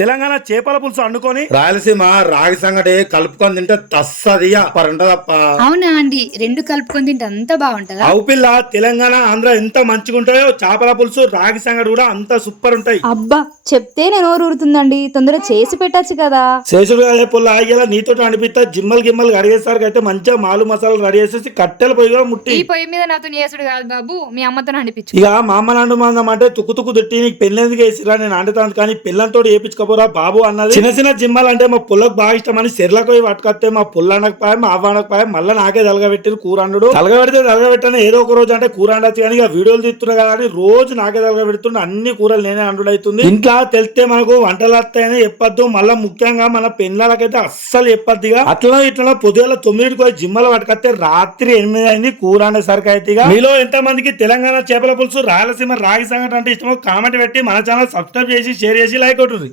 తెలంగాణ చేపల పులుసు వండుకొని రాయలసీమ రాగి సంగటి కలుపుకొని తింటే తస్సదియా పరుంటదప్ప. అవునా అండి, రెండు కలుపుకొని తింటే అంత బాగుంటదా? అవు పిల్ల, తెలంగాణ ఆంధ్ర ఎంత మంచిగా ఉంటాయో చేపల పులుసు రాగి సంగటి కూడా అంత సూపర్ ఉంటాయి. అబ్బా చెప్తేనే నోరు ఊరుతుందండి, తొందరగా చేసి పెట్టచ్చు కదా. శేషుడు అదే పుల్ల ఇలా నీతో అనిపిస్తా జిమ్మలు గిమ్మలు కడిగేసరికి అయితే మంచిగా మాలు మసాలాలు రెడీ చేసేసి కట్టెల పొయ్యిగా ముట్టి ఈ పొయ్యి మీద నాతో చేసుడు కాదు బాబు, మీ అమ్మతో అనిపించు. ఇక మా అమ్మ నాడు మందం అంటే తుక్కు తుక్కు తిట్టి నీకు పెళ్ళెందుకు వేసిరా నేను అంటుతాను కానీ పిల్లలతో వేయించుకోపోరా బాబు అన్నది. చిన్న చిన్న జిమ్మలు అంటే మా పుల్లకు బాగా ఇష్టం అని సెర్లకు పోయి పట్టుకొస్తే మా పుల్ల అనకపోయా మా అవ్వ అనకపోయా మళ్ళీ నాకే తలగబెట్టిరు కూర అండు. తలగబెడితే తలగబెట్టాను ఏదో ఒక రోజు అంటే కూర అండొచ్చు కానీ ఇక వీడియోలు తీస్తున్నా కదా అని రోజు నాకే తలగబెడుతుండే అన్ని కూరలు నేనే అండు అవుతుంది. ఇంట్లో తెలిస్తే మనకు వంటలు వస్తాయని చెప్పొద్దు, మళ్ళీ ముఖ్యంగా మన పిల్లలకైతే అస్సలు చెప్పొద్దుగా. అట్లా ఇట్లా పొద్దుగల 9కి పోయి జిమ్మలు పట్టుకొస్తే రాత్రి 8 అయింది కూర అనేసరికి అయితే. మీలో ఎంత మందికి తెలంగాణ చేపల పులుసు రాయలసీమ రాగి సంగటి అంటే ఇష్టమో కామెంట్ పెట్టి మన ఛానల్ సబ్స్క్రైబ్ చేసి షేర్ చేసి లైక్ కొట్టుర్రి.